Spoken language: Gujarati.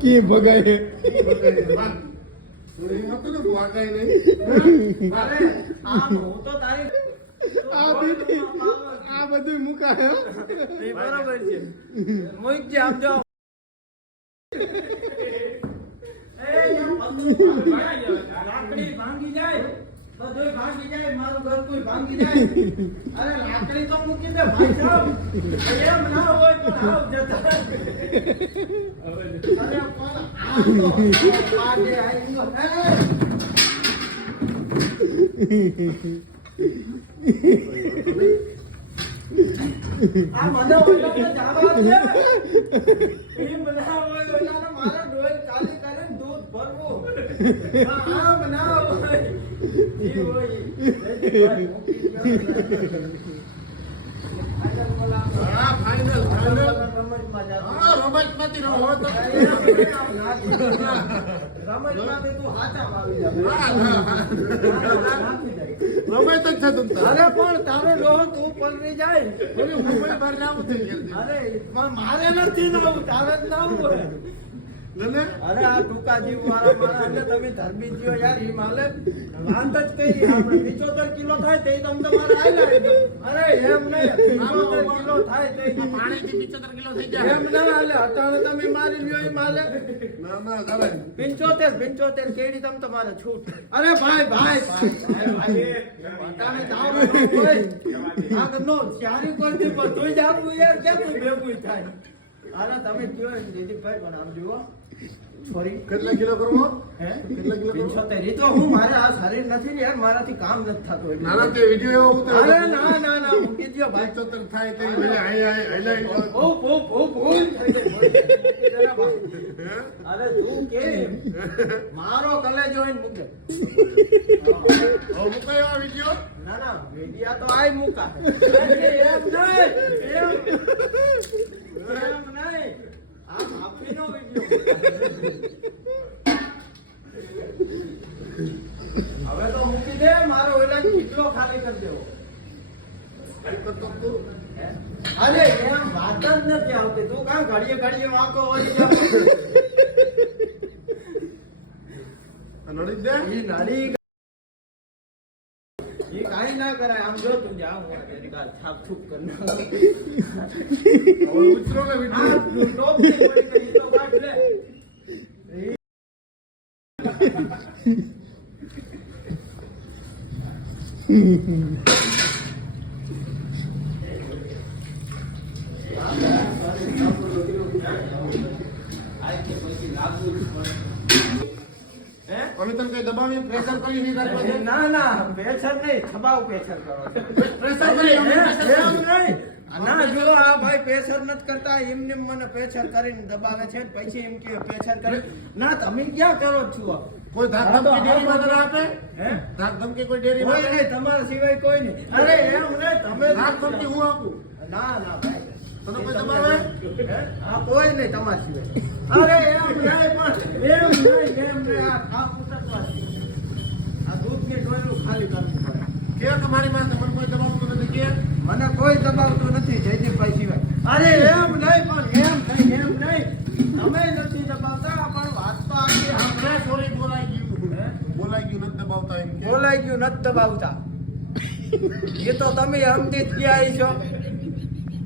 કે ભગાય આ બધું મુકાય બરોબર છે મોઈક આમ જાઓ લાકડી ભાંગી જાય બધું ભાંગી જાય મારું ઘર કોઈ ભાંગી જાય અરે લાકડી તો મૂકી દે ભાઈ સાહેબ એમ ના હોય તો આવ જતા અરે કોણ આ દે આઈ આ મને ઓલા જાવા છે એ મને ઓલા મારા ડોલ કાલી કરીને દૂધ ભરવું આમ ના હોય ઈ હોય હા ફાઇનલ રમતમાંથી રહો તો રમતમાંથી તું હાચા આવી જા રમત જ છે તું અરે પણ તારો ડોહો તું પલરી જાય મુંબઈ બહાર નામ થઈ અરે પણ મારે નથી નાવું તારે જ નાવું હોય ગલે અરે આ ટૂંકા જીવ વાળા મારા એટલે તમે ધર્મી જીવો યાર ઈ માલે વાત જ કરી આપણે 75 કિલો થાય તે તમ તમારે આયલા અરે એમ નહીં 75 કિલો થાય તે પાણીથી 75 કિલો થઈ જાય એમ ના હાલે અટાણે તમે મારી લ્યો ઈ માલે ના ના ચાલે 75 કેડી તમ તમારે છૂટ અરે ભાઈ અટાણે જાવ કોઈ આ નો ચારી કોઈથી બધું જ આપવું યાર કેમ ભેગું થાય અરે તમે કયો દીદીભાઈ પણ આમ જુઓ સોરી કેટલા કિલો કરવો હે કેટલા કિલો કરવો 75 તો હું મારે આ શરીર નથી ને યાર મારાથી કામ નથી થતું ના ના તે વિડિયો એવો ઉતાર અરે ના મૂકી દો ભાઈ 75 થાય તે મને હાઈલાઈટ અરે તું કે મારો કલે જોઈને મૂકે મુકાયો આ વિડિયો ના વિડિયા તો આય મૂકા એમ નહીં આ માફીનો વિડિયો હવે તો મૂકી દે મારો ઓલા કિલો ખાલી કરી દેવો અરે એમ વાત જ નથી આવતી તું કાં ઘડીએ વાંકો વળી જાવ નડી દે ઈ નડી ये काई ना कराय हम जो तुम जाओ तेरी का छाप छुप करना और उतरो का वीडियो टॉप से कोई नहीं तो काट ले અમે તને કઈ દબાવી પ્રેશર કરી નહીં તારી પાસે ના પ્રેશર નહીં દબાવ પ્રેશર કરો પ્રેશર કરી એમ નહીં ના જો આ ભાઈ પ્રેશર નથી કરતા એમને મને પ્રેશર કરીને દબાવે છે પછી એમ કે પ્રેશર કરી ના તમે ક્યાં કરો છો કોઈ ધાક ધમકી ડેરી માં તને આપે હે ધાક ધમકી કોઈ ડેરી માં કોઈ નહીં તમારા સિવાય કોઈ નહીં અરે એમ નહીં તમે ધાક ધમકી હું આપું ના ભાઈ તને કોઈ દબાવે હા કોઈ નહીં તમારા સિવાય અરે એમ નહીં પણ આ ખાપ ઉતરવા આ દૂધની ડોલું ખાલી કરવું પડે કે તમારી માં તમને કોઈ દબાવતું નથી કે મને કોઈ દબાવતું નથી જયદીપભાઈ સિવાય અરે એમ નહીં પણ એમ નહીં તમે નથી દબાવતા પણ વાત તો આખી આપણે સોરી બોલાઈ ગયું નથી દબાવતા એમ કે બોલાઈ ગયું નથી દબાવતા એ તો તમે સમજી જ ગયા છો